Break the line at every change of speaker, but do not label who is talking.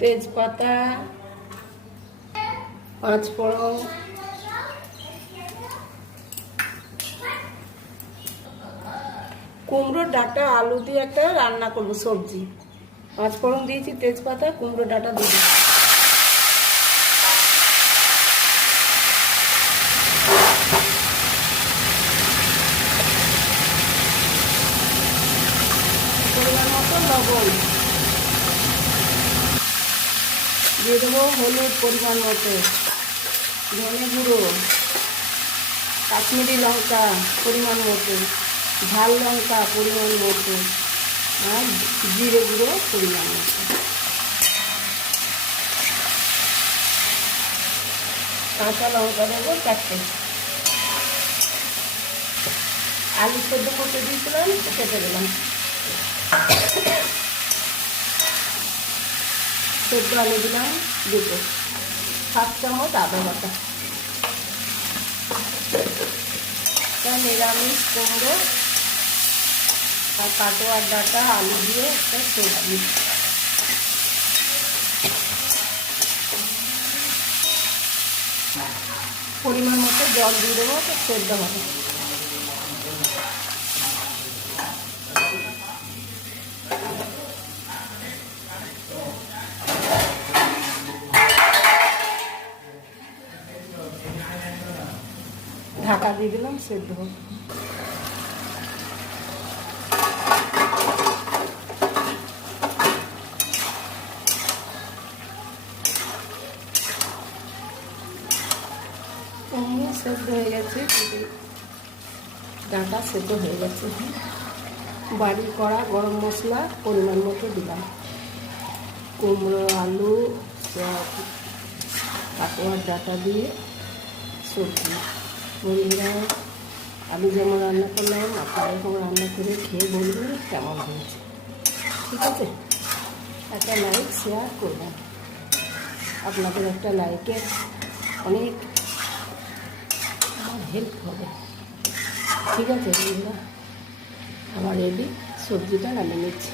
তেজপাতা, পাঁচ ফোড়ন কুমড়োর ডাটা, আলু দিয়ে একটা রান্না করব, সবজি। পাঁচ ফোড়ন দিয়েছি, তেজপাতা কুমড়োর ডাটা দিয়ে পরিমাণ মতো লবণ দিয়ে দেবো হলুদ পরিমাণ মতো, ধনে গুঁড়ো, কাশ্মীরি লঙ্কা পরিমাণ মতো, ঝাল লঙ্কা পরিমাণ মতো, আর জিরে গুঁড়ো পরিমাণ মতো। কাঁচা লঙ্কা দেবো চারটে। আলু সেদ্ধ করতে দিয়েছিলাম কেটে দিলাম। সেদ্ধ আলু দিলাম দুটো সাত চামচ আদা বাটা। নিরামিষ কুমড়ো আর কাটোয়ার ডাটা আলু দিয়ে একটা সবজি পরিমাণ মতো জল দিয়ে দেবো সেদ্ধ হবে। ঢাকা দিয়ে দিলাম, সেদ্ধ হবে সেদ্ধ হয়ে গেছে। ডাটা সেদ্ধ হয়ে গেছে। বাড়ি করা গরম মশলা পরিমাণ মতো দিলাম। কুমড়ো, আলু সব কাটোয়ার ডাটা দিয়ে সবজি। বন্ধুরা আমি যেমন রান্না করলাম আপনারা এরকম রান্না করে খেয়ে বলবেন, কেমন হয়েছে? ঠিক আছে? একটা লাইক শেয়ার করবেন। আপনাদের একটা লাইকের অনেক আমার হেল্প হবে। ঠিক আছে, বন্ধুরা? আমার রেডি সবজিটা রান্না নিচ্ছি।